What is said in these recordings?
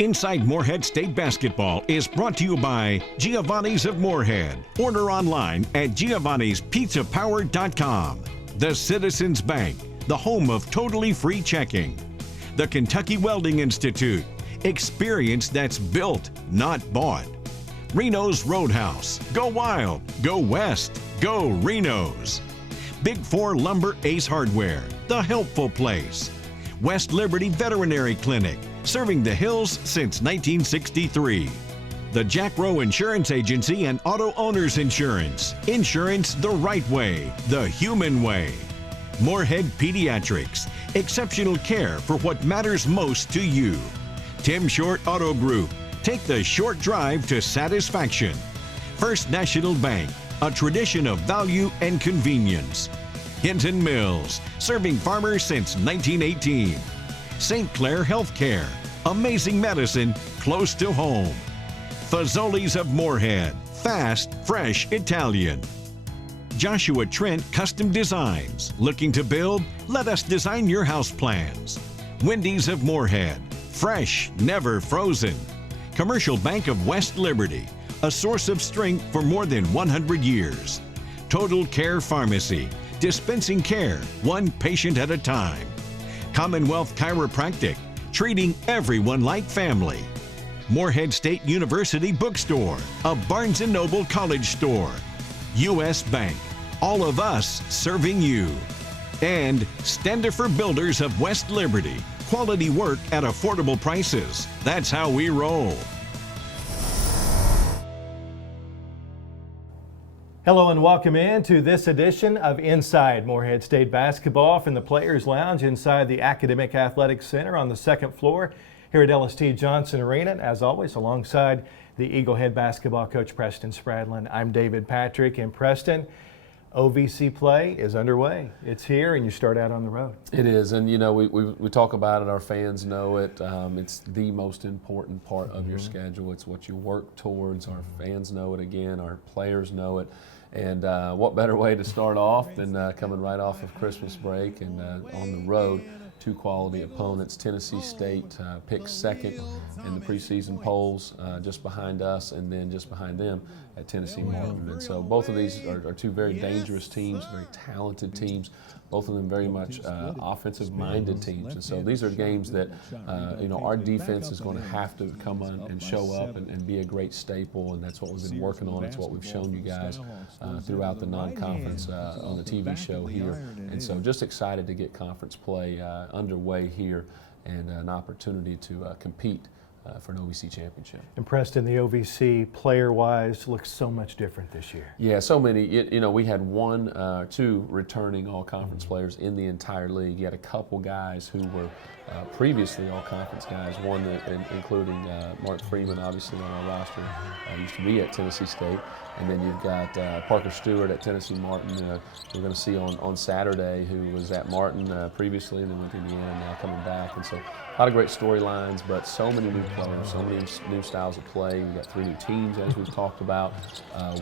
Inside Morehead State Basketball is brought to you by Giovanni's of Morehead. Order online at giovannispizzapower.com. The Citizens Bank, the home of totally free checking. The Kentucky Welding Institute, experience that's built, not bought. Reno's Roadhouse, go wild, go west, go Reno's. Big 4 Lumber Ace Hardware, the helpful place. West Liberty Veterinary Clinic, serving the hills since 1963. The Jack Rowe Insurance Agency and Auto Owners Insurance. Insurance the right way, the human way. Morehead Pediatrics, exceptional care for what matters most to you. Tim Short Auto Group, take the short drive to satisfaction. First National Bank, a tradition of value and convenience. Hinton Mills, serving farmers since 1918. St. Clair Healthcare, amazing medicine close to home. Fazoli's of Morehead, fast, fresh Italian. Joshua Trent Custom Designs, looking to build? Let us design your house plans. Wendy's of Morehead, fresh, never frozen. Commercial Bank of West Liberty, a source of strength for more than 100 years. Total Care Pharmacy, dispensing care, one patient at a time. Commonwealth Chiropractic, treating everyone like family. Morehead State University Bookstore, a Barnes & Noble college store. U.S. Bank, all of us serving you. And Standifer Builders of West Liberty, quality work at affordable prices. That's how we roll. Hello and welcome in to this edition of Inside Morehead State Basketball from the Players Lounge inside the Academic Athletics Center on the second floor here at LST Johnson Arena. And as always, alongside the Eagle Head basketball coach Preston Spradlin, I'm David Patrick. And Preston, OVC play is underway. It's here and you start out on the road. It is, and you know, we talk about it, our fans know it. It's the most important part of your schedule. It's what you work towards. Our fans know it again, our players know it. And what better way to start off than coming right off of Christmas break and on the road. Two quality opponents. Tennessee State picked second in the preseason polls, just behind us, and then just behind them at Tennessee Martin. And so both of these are two very dangerous teams, very talented teams. Both of them very much offensive-minded teams. And so these are games that you know, our defense is going to have to come on and show up and be a great staple. And that's what we've been working on. It's what we've shown you guys throughout the non-conference on the TV show here. And so just excited to get conference play underway here and an opportunity to compete for an OVC championship. And Preston, the OVC player-wise looks so much different this year. Yeah, so many. You know, we had two returning all-conference players in the entire league. You had a couple guys who were previously all-conference guys, one including Mark Freeman, obviously on our roster, used to be at Tennessee State. And then you've got Parker Stewart at Tennessee Martin, we're going to see on Saturday, who was at Martin previously and then went to Indiana and now coming back. And so a lot of great storylines, but so many new players, so many new styles of play. We've got 3 new teams, as we've talked about,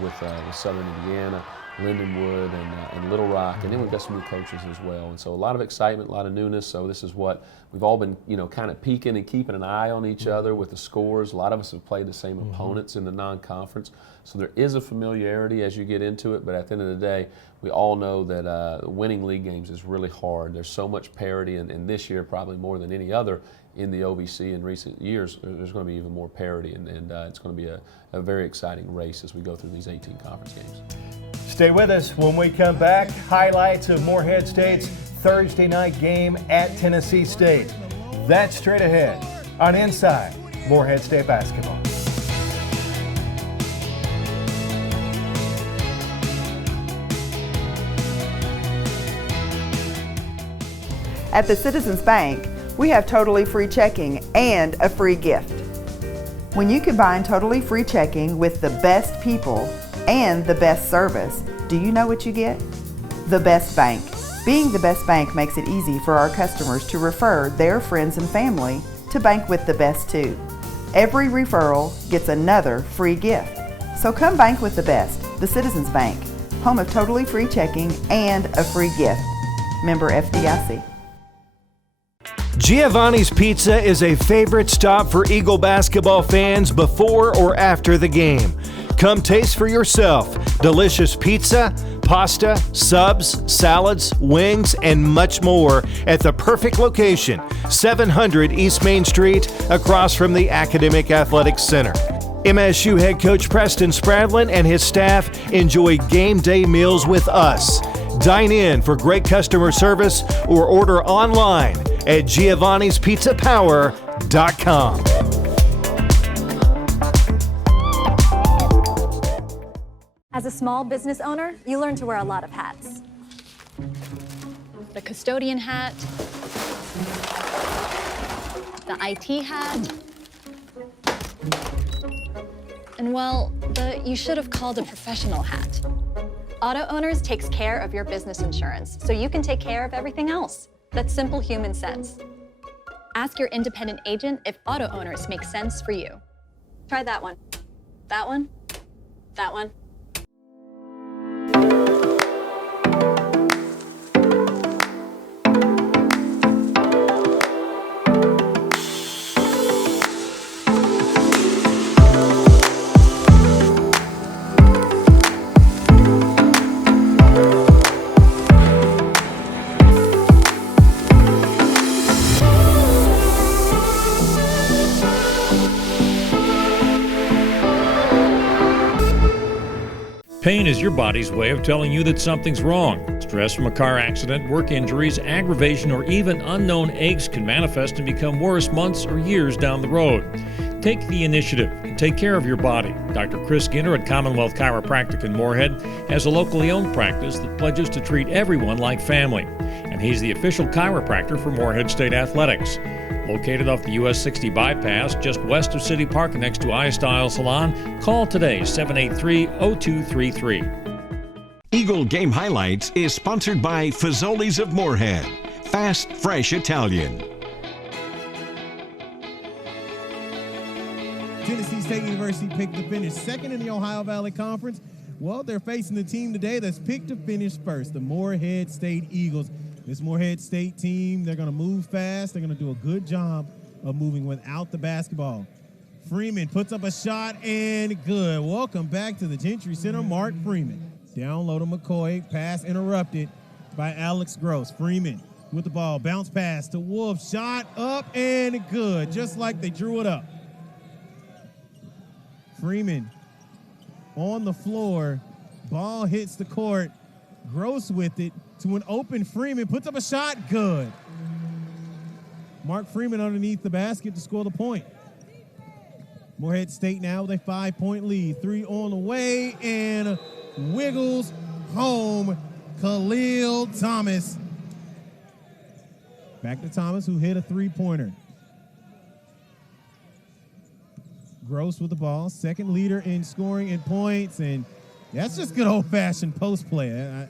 with Southern Indiana, Lindenwood, and Little Rock, and then we've got some new coaches as well. And so a lot of excitement, a lot of newness. So this is what we've all been, you know, kind of peeking and keeping an eye on each other with the scores. A lot of us have played the same opponents in the non-conference. So there is a familiarity as you get into it, but at the end of the day, we all know that winning league games is really hard. There's so much parity, and this year probably more than any other in the OVC in recent years, there's going to be even more parity, and it's going to be a very exciting race as we go through these 18 conference games. Stay with us when we come back. Highlights of Morehead State's Thursday night game at Tennessee State. That's straight ahead on Inside Morehead State Basketball. At the Citizens Bank, we have totally free checking and a free gift. When you combine totally free checking with the best people and the best service, do you know what you get? The best bank. Being the best bank makes it easy for our customers to refer their friends and family to bank with the best too. Every referral gets another free gift. So come bank with the best, the Citizens Bank, home of totally free checking and a free gift. Member FDIC. Giovanni's Pizza is a favorite stop for Eagle basketball fans before or after the game. Come taste for yourself delicious pizza, pasta, subs, salads, wings, and much more at the perfect location, 700 East Main Street, across from the Academic Athletics Center. MSU head coach Preston Spradlin and his staff enjoy game day meals with us. Dine in for great customer service or order online at giovannispizzapower.com. As a small business owner, you learn to wear a lot of hats. The custodian hat, the IT hat, and well, the you should have called a professional hat. Auto Owners takes care of your business insurance, so you can take care of everything else. That's simple human sense. Ask your independent agent if Auto Owners makes sense for you. Try that one, that one, that one. Pain is your body's way of telling you that something's wrong. Stress from a car accident, work injuries, aggravation, or even unknown aches can manifest and become worse months or years down the road. Take the initiative and take care of your body. Dr. Chris Skinner at Commonwealth Chiropractic in Morehead has a locally owned practice that pledges to treat everyone like family. And he's the official chiropractor for Morehead State Athletics. Located off the US 60 bypass, just west of City Park next to iStyle Salon, call today, 783-0233. Eagle Game Highlights is sponsored by Fazoli's of Morehead. Fast, fresh Italian. Tennessee State University picked to finish second in the Ohio Valley Conference. Well, they're facing the team today that's picked to finish first, the Morehead State Eagles. This Morehead State team, they're going to move fast. They're going to do a good job of moving without the basketball. Freeman puts up a shot and good. Welcome back to the Gentry Center, Mark Freeman. Down low to McCoy, pass interrupted by Alex Gross. Freeman with the ball, bounce pass to Wolf, shot up and good, just like they drew it up. Freeman on the floor, ball hits the court, Gross with it to an open Freeman, puts up a shot, good. Mark Freeman underneath the basket to score the point. Morehead State now with a 5-point lead. 3 on the way and wiggles home. Khalil Thomas. Back to Thomas, who hit a 3-pointer. Gross with the ball, second leader in scoring and points, and that's just good old-fashioned post play.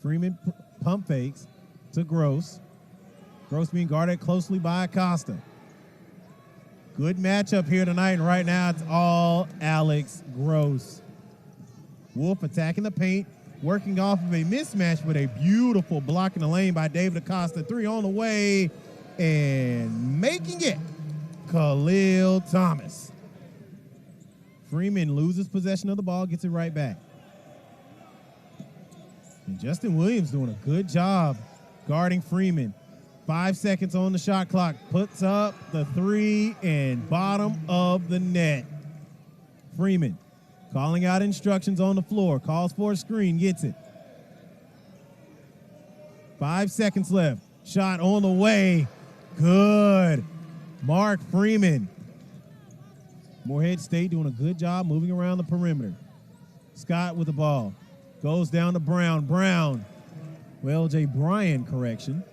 Freeman pump fakes to Gross. Gross being guarded closely by Acosta. Good matchup here tonight, and right now it's all Alex Gross. Wolf attacking the paint, working off of a mismatch with a beautiful block in the lane by David Acosta. 3 on the way, and making it, Khalil Thomas. Freeman loses possession of the ball, gets it right back. And Justin Williams doing a good job guarding Freeman. 5 seconds on the shot clock. Puts up the 3 and bottom of the net. Freeman calling out instructions on the floor. Calls for a screen, gets it. 5 seconds left. Shot on the way. Good. Mark Freeman. Morehead State doing a good job moving around the perimeter. Scott with the ball. Goes down to Brown. Brown. Well, LJ Bryan, correction.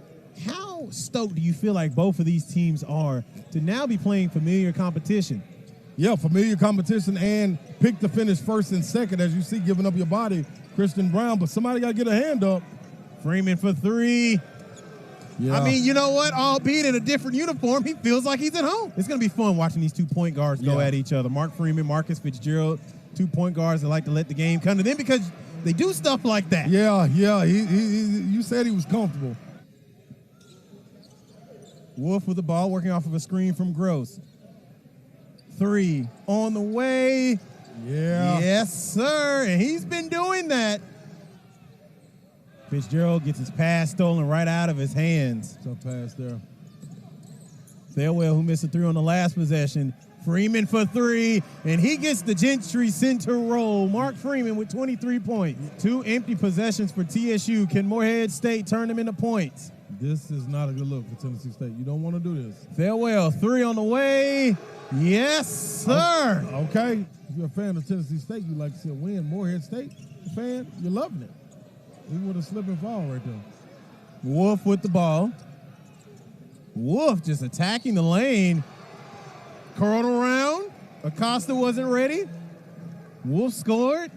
How stoked do you feel like both of these teams are to now be playing familiar competition? Yeah, familiar competition and pick to finish first and second, as you see, giving up your body, Christian Brown. But somebody got to get a hand up. Freeman for 3. Yeah. I mean, you know what? Albeit in a different uniform, he feels like he's at home. It's going to be fun watching these 2 point guards go at each other. Mark Freeman, Marcus Fitzgerald, 2 point guards that like to let the game come to them because they do stuff like that. Yeah. You said he was comfortable. Wolf with the ball, working off of a screen from Gross. 3 on the way. Yeah. Yes, sir. And he's been doing that. Fitzgerald gets his pass stolen right out of his hands. Tough pass there. Thelwell, who missed a 3 on the last possession. Freeman for 3, and he gets the Gentry center roll. Mark Freeman with 23 points. 2 empty possessions for TSU. Can Morehead State turn them into points? This is not a good look for Tennessee State. You don't want to do this. Thelwell, 3 on the way. Yes, sir. Okay. If you're a fan of Tennessee State, you like to see a win. Morehead State fan, you're loving it. He would have slip and fall right there. Wolf with the ball. Wolf just attacking the lane. Curled around. Acosta wasn't ready. Wolf scored.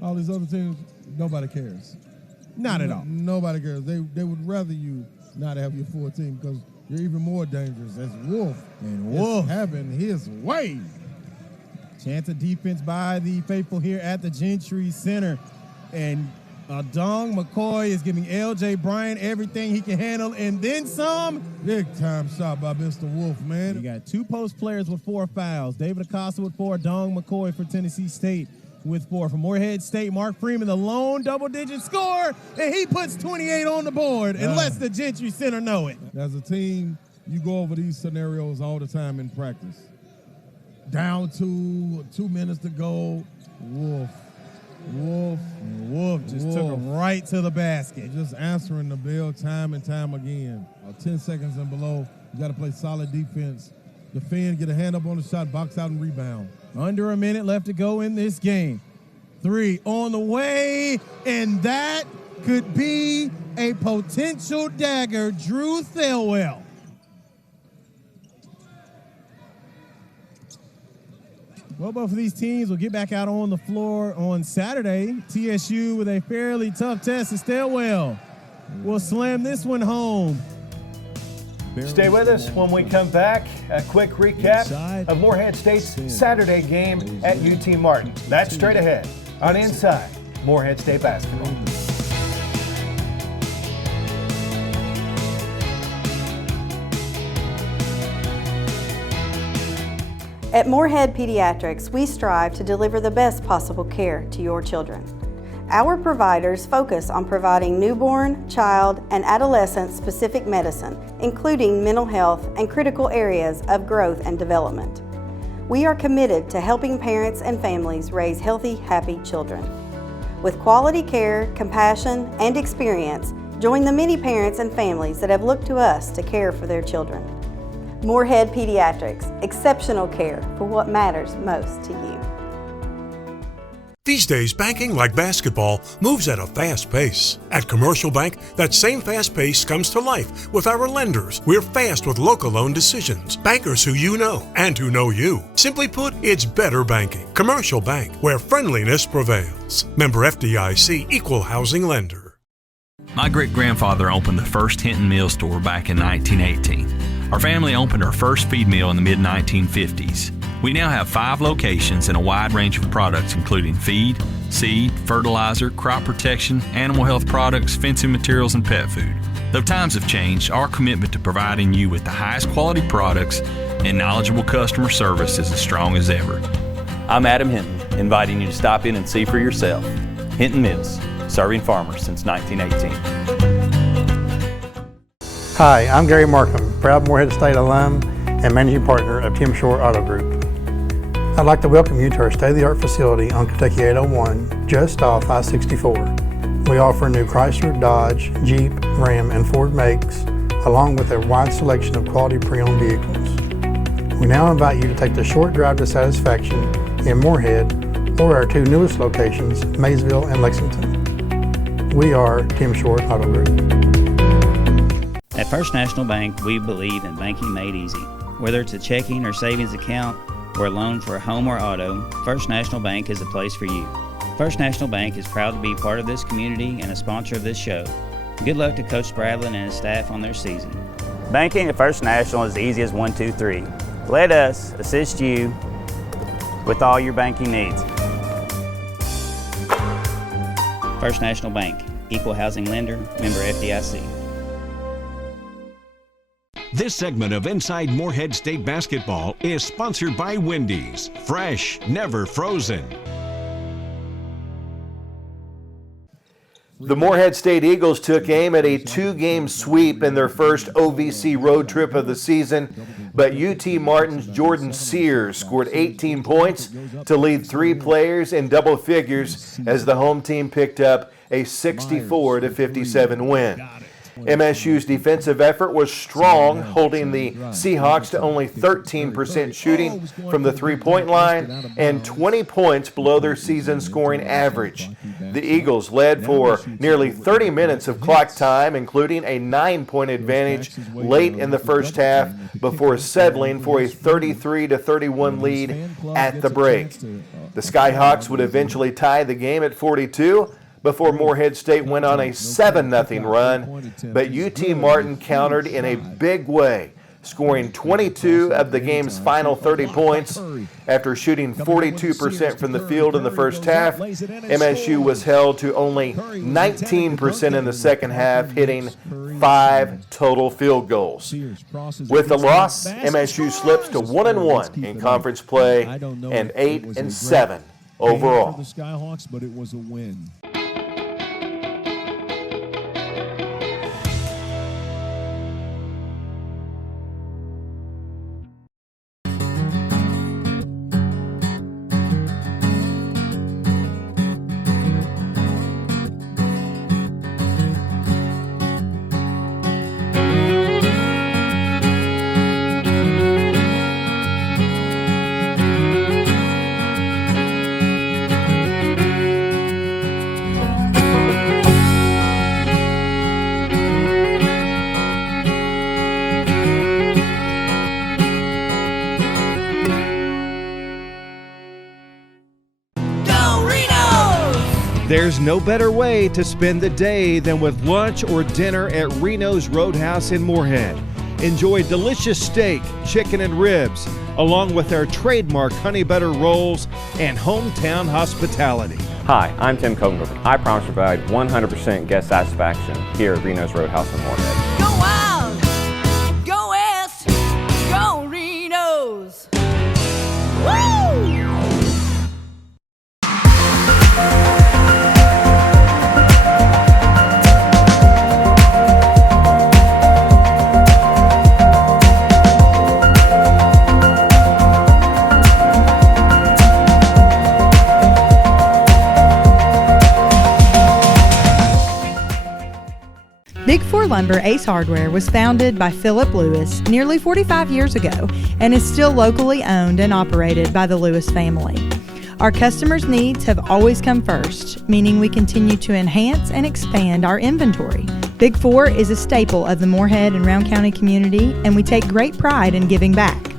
All these other teams, nobody cares. Not at all. Nobody cares. They would rather you not have your full team because you're even more dangerous as Wolf. And Wolf having his way. Chance of defense by the faithful here at the Gentry Center. And Dong McCoy is giving LJ Bryan everything he can handle and then some. Big time shot by Mr. Wolf, man. You got 2 post players with 4 fouls. David Acosta with 4, Dong McCoy for Tennessee State with 4. For Morehead State, Mark Freeman, the lone double-digit scorer, and he puts 28 on the board and lets the Gentry Center know it. As a team, you go over these scenarios all the time in practice. Down 2 minutes to go, Wolf just took him right to the basket. Just answering the bell time and time again. 10 seconds and below, you got to play solid defense. Defend, get a hand up on the shot, box out and rebound. Under a minute left to go in this game. 3 on the way, and that could be a potential dagger. Drew Thelwell. Well, both of these teams will get back out on the floor on Saturday. TSU with a fairly tough test. And Thelwell will slam this one home. Stay with us when we come back. A quick recap of Morehead State's Saturday game at UT Martin. That's straight ahead on Inside Morehead State Basketball. At Morehead Pediatrics, we strive to deliver the best possible care to your children. Our providers focus on providing newborn, child, and adolescent-specific medicine, including mental health and critical areas of growth and development. We are committed to helping parents and families raise healthy, happy children. With quality care, compassion, and experience, join the many parents and families that have looked to us to care for their children. Morehead Pediatrics, exceptional care for what matters most to you. These days, banking, like basketball, moves at a fast pace. At Commercial Bank, that same fast pace comes to life with our lenders. We're fast with local loan decisions. Bankers who you know and who know you. Simply put, it's better banking. Commercial Bank, where friendliness prevails. Member FDIC, Equal Housing Lender. My great-grandfather opened the first Hinton Mill store back in 1918. Our family opened our first feed mill in the mid-1950s. We now have 5 locations and a wide range of products including feed, seed, fertilizer, crop protection, animal health products, fencing materials, and pet food. Though times have changed, our commitment to providing you with the highest quality products and knowledgeable customer service is as strong as ever. I'm Adam Hinton, inviting you to stop in and see for yourself. Hinton Mills, serving farmers since 1918. Hi, I'm Gary Markham, proud Morehead State alum and managing partner of Tim Shore Auto Group. I'd like to welcome you to our state-of-the-art facility on Kentucky 801, just off I-64. We offer new Chrysler, Dodge, Jeep, Ram, and Ford makes, along with a wide selection of quality pre-owned vehicles. We now invite you to take the short drive to satisfaction in Morehead or our 2 newest locations, Maysville and Lexington. We are Tim Shore Auto Group. At First National Bank, we believe in banking made easy. Whether it's a checking or savings account or a loan for a home or auto, First National Bank is the place for you. First National Bank is proud to be part of this community and a sponsor of this show. Good luck to Coach Spradlin and his staff on their season. Banking at First National is easy as 1, 2, 3. Let us assist you with all your banking needs. First National Bank, Equal Housing Lender, member FDIC. This segment of Inside Morehead State Basketball is sponsored by Wendy's. Fresh, never frozen. The Morehead State Eagles took aim at a 2-game sweep in their first OVC road trip of the season, but UT Martin's Jordan Sears scored 18 points to lead 3 players in double figures as the home team picked up a 64-57 win. MSU's defensive effort was strong, holding the Seahawks to only 13% shooting from the three-point line and 20 points below their season scoring average. The Eagles led for nearly 30 minutes of clock time, including a 9-point advantage late in the first half before settling for a 33-31 lead at the break. The Skyhawks would eventually tie the game at 42 before Morehead State went on a 7-0 run, but UT Martin countered in a big way, scoring 22 of the game's final 30 points. After shooting 42% from the field in the first half, MSU was held to only 19% in the second half, hitting 5 total field goals. With the loss, MSU slips to 1-1 in conference play and 8-7 overall. For the Skyhawks, but it was a win. There's no better way to spend the day than with lunch or dinner at Reno's Roadhouse in Morehead. Enjoy delicious steak, chicken, and ribs, along with our trademark honey butter rolls and hometown hospitality. Hi, I'm Tim Kogenberg. I promise to provide 100% guest satisfaction here at Reno's Roadhouse in Morehead. Go Wild! Go West! Go Reno's! Woo! Big Four Lumber Ace Hardware was founded by Philip Lewis nearly 45 years ago and is still locally owned and operated by the Lewis family. Our customers' needs have always come first, meaning we continue to enhance and expand our inventory. Big Four is a staple of the Morehead and Round County community, and we take great pride in giving back.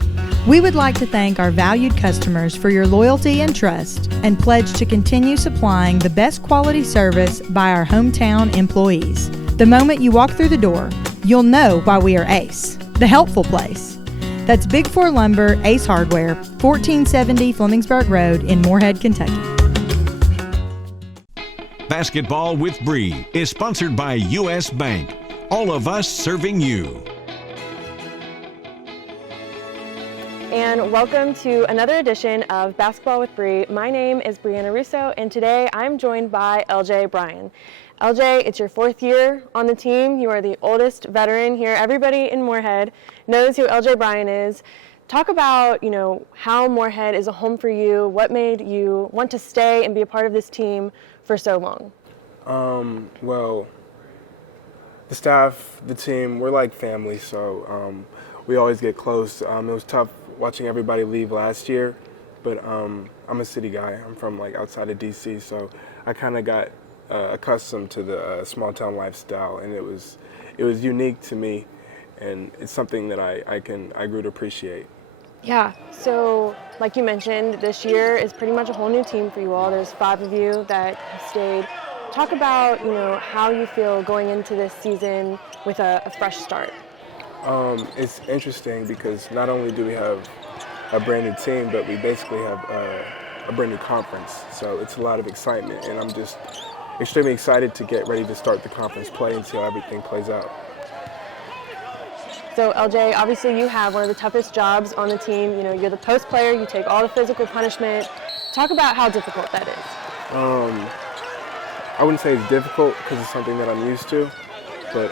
We would like to thank our valued customers for your loyalty and trust and pledge to continue supplying the best quality service by our hometown employees. The moment you walk through the door, you'll know why we are Ace, the helpful place. That's Big Four Lumber, Ace Hardware, 1470 Flemingsburg Road in Morehead, Kentucky. Basketball with Bree is sponsored by U.S. Bank. All of us serving you. And welcome to another edition of Basketball with Bree. My name is Breanna Russo, and today I'm joined by LJ Bryan. LJ, it's your 4th year on the team. You are the oldest veteran here. Everybody in Morehead knows who LJ Bryan is. Talk about, how Morehead is a home for you. What made you want to stay and be a part of this team for so long? Well, the staff, the team, we're like family, so we always get close. It was tough watching everybody leave last year, but I'm a city guy. I'm from outside of DC, so I kind of got accustomed to the small town lifestyle, and it was unique to me, and it's something that I grew to appreciate. Yeah, so like you mentioned, this year is pretty much a whole new team for you all. There's 5 of you that have stayed. Talk about how you feel going into this season with a fresh start. It's interesting because not only do we have a brand new team, but we basically have a brand new conference, so it's a lot of excitement, and I'm just extremely excited to get ready to start the conference play and see how everything plays out. So LJ, obviously you have one of the toughest jobs on the team. You know, you're the post player, you take all the physical punishment. Talk about how difficult that is. I wouldn't say it's difficult because it's something that I'm used to, but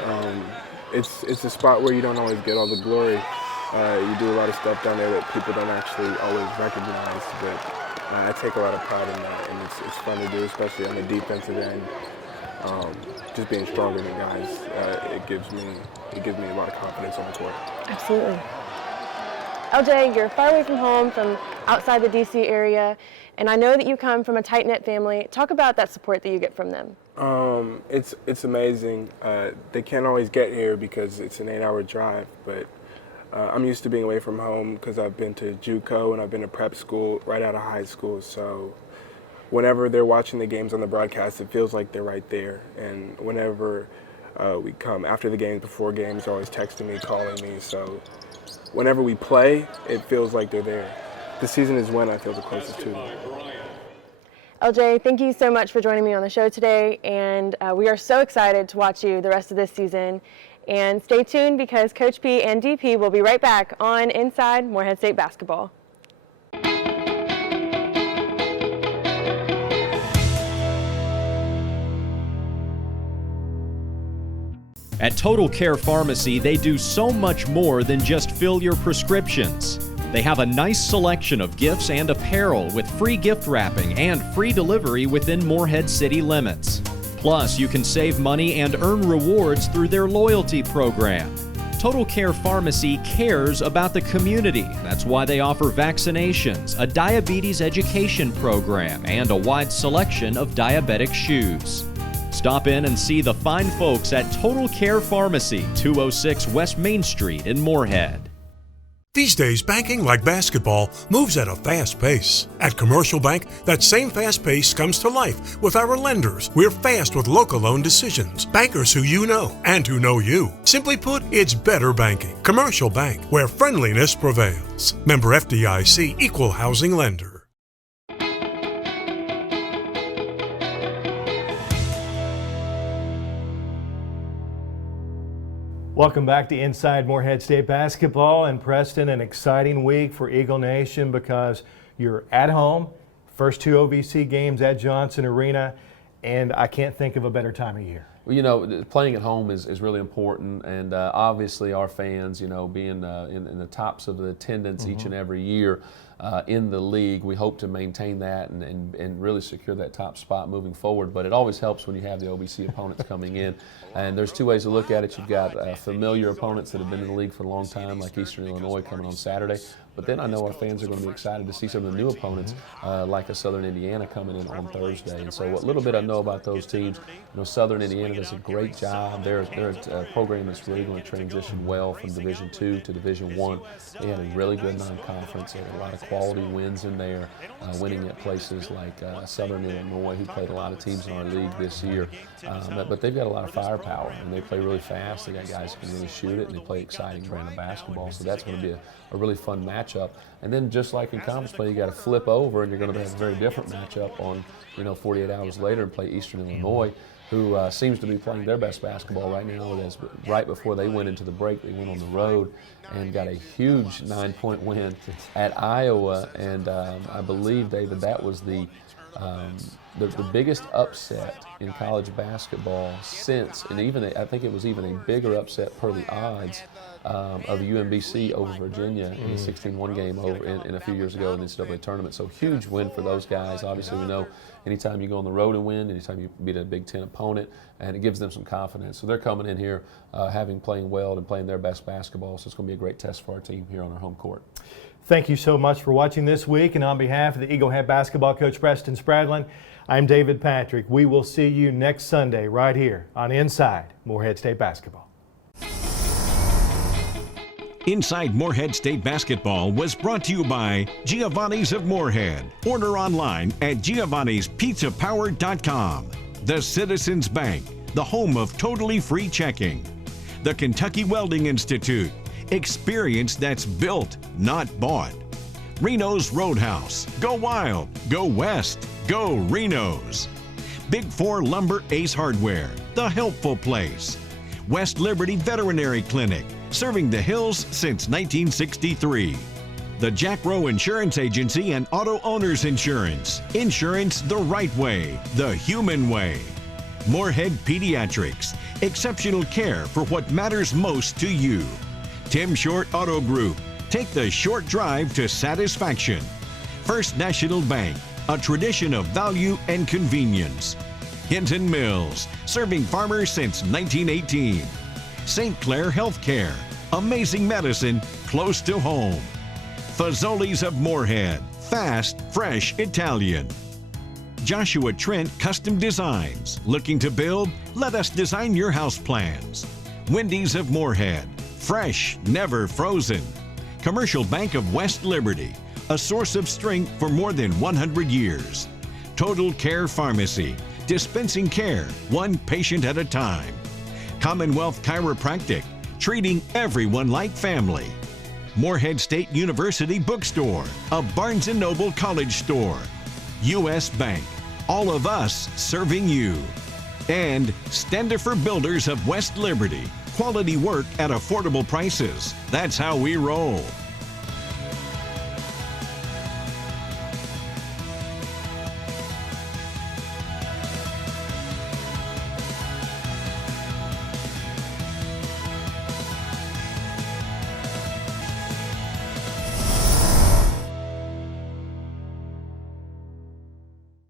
it's a spot where you don't always get all the glory. You do a lot of stuff down there that people don't actually always recognize, but I take a lot of pride in that, and it's fun to do, especially on the defensive end. Just being stronger than guys, it gives me a lot of confidence on the court. Absolutely. LJ, you're far away from home, from outside the DC area, and I know that you come from a tight-knit family. Talk about that support that you get from them. It's amazing. They can't always get here because it's an 8-hour drive, but I'm used to being away from home because I've been to JUCO and I've been to prep school right out of high school. So whenever they're watching the games on the broadcast, it feels like they're right there. And whenever we come after the games, before games, they're always texting me, calling me. So whenever we play, it feels like they're there. The season is when I feel the closest to them. LJ, thank you so much for joining me on the show today, and we are so excited to watch you the rest of this season. And stay tuned because Coach P and DP will be right back on Inside Morehead State Basketball. At Total Care Pharmacy, they do so much more than just fill your prescriptions. They have a nice selection of gifts and apparel with free gift wrapping and free delivery within Morehead city limits. Plus, you can save money and earn rewards through their loyalty program. Total Care Pharmacy cares about the community. That's why they offer vaccinations, a diabetes education program, and a wide selection of diabetic shoes. Stop in and see the fine folks at Total Care Pharmacy, 206 West Main Street in Morehead. These days, banking like basketball moves at a fast pace. At Commercial Bank, that same fast pace comes to life with our lenders. We're fast with local loan decisions. Bankers who you know and who know you. Simply put, it's better banking. Commercial Bank, where friendliness prevails. Member FDIC, Equal Housing Lender. Welcome back to Inside Morehead State Basketball. And Preston, an exciting week for Eagle Nation because you're at home, first 2 OVC games at Johnson Arena, and I can't think of a better time of year. Well, you know, playing at home is really important, and obviously our fans, you know, being in the tops of the attendance each and every year in the league, we hope to maintain that and really secure that top spot moving forward. But it always helps when you have the OVC opponents coming in. And there's two ways to look at it. You've got familiar opponents that have been in the league for a long time, like Eastern Illinois coming on Saturday. But then I know our fans are going to be excited to see some of the new opponents, like a Southern Indiana coming in on Thursday. And so what little bit I know about those teams, you know, Southern Indiana does a great job. They're a program that's really going to transition well from Division II to Division I. They had a really good non-conference. They had a lot of quality wins in there, winning at places like Southern Illinois, who played a lot of teams in our league this year. But they've got a lot of firepower, and they play really fast. They got guys who can really shoot it, and they play exciting brand of basketball. So that's going to be a really fun matchup. And then just like in conference play, you got to flip over, and you're going to have a very different matchup on, 48 hours later and play Eastern Illinois, who seems to be playing their best basketball right now. As right before they went into the break, they went on the road and got a huge 9-point win at Iowa. And I believe, David, that was the biggest upset in college basketball since, and I think it was even a bigger upset per the odds of UMBC over Virginia in the 16-1 game over in a few years ago in the NCAA tournament. So huge win for those guys. Obviously, we know anytime you go on the road and win, anytime you beat a Big Ten opponent, and it gives them some confidence. So they're coming in here playing well and playing their best basketball. So it's going to be a great test for our team here on our home court. Thank you so much for watching this week. And on behalf of the Eagle head basketball coach Preston Spradlin, I'm David Patrick. We will see you next Sunday right here on Inside Morehead State Basketball. Inside Morehead State Basketball was brought to you by Giovanni's of Morehead. Order online at giovannispizzapower.com. The Citizens Bank, the home of totally free checking. The Kentucky Welding Institute, experience that's built, not bought. Reno's Roadhouse, go wild, go west, go Reno's. Big 4 Lumber Ace Hardware, the helpful place. West Liberty Veterinary Clinic, serving the Hills since 1963. The Jack Rowe Insurance Agency and Auto Owners Insurance. Insurance the right way, the human way. Morehead Pediatrics. Exceptional care for what matters most to you. Tim Short Auto Group. Take the short drive to satisfaction. First National Bank. A tradition of value and convenience. Hinton Mills. Serving farmers since 1918. St. Clair Healthcare. Amazing medicine close to home. Fazoli's of Morehead. Fast, fresh Italian. Joshua Trent Custom Designs. Looking to build? Let us design your house plans. Wendy's of Morehead. Fresh, never frozen. Commercial Bank of West Liberty. A source of strength for more than 100 years. Total Care Pharmacy. Dispensing care, one patient at a time. Commonwealth Chiropractic. Treating everyone like family. Morehead State University Bookstore. A Barnes & Noble College store. U.S. Bank. All of us serving you. And Standifer Builders of West Liberty. Quality work at affordable prices. That's how we roll.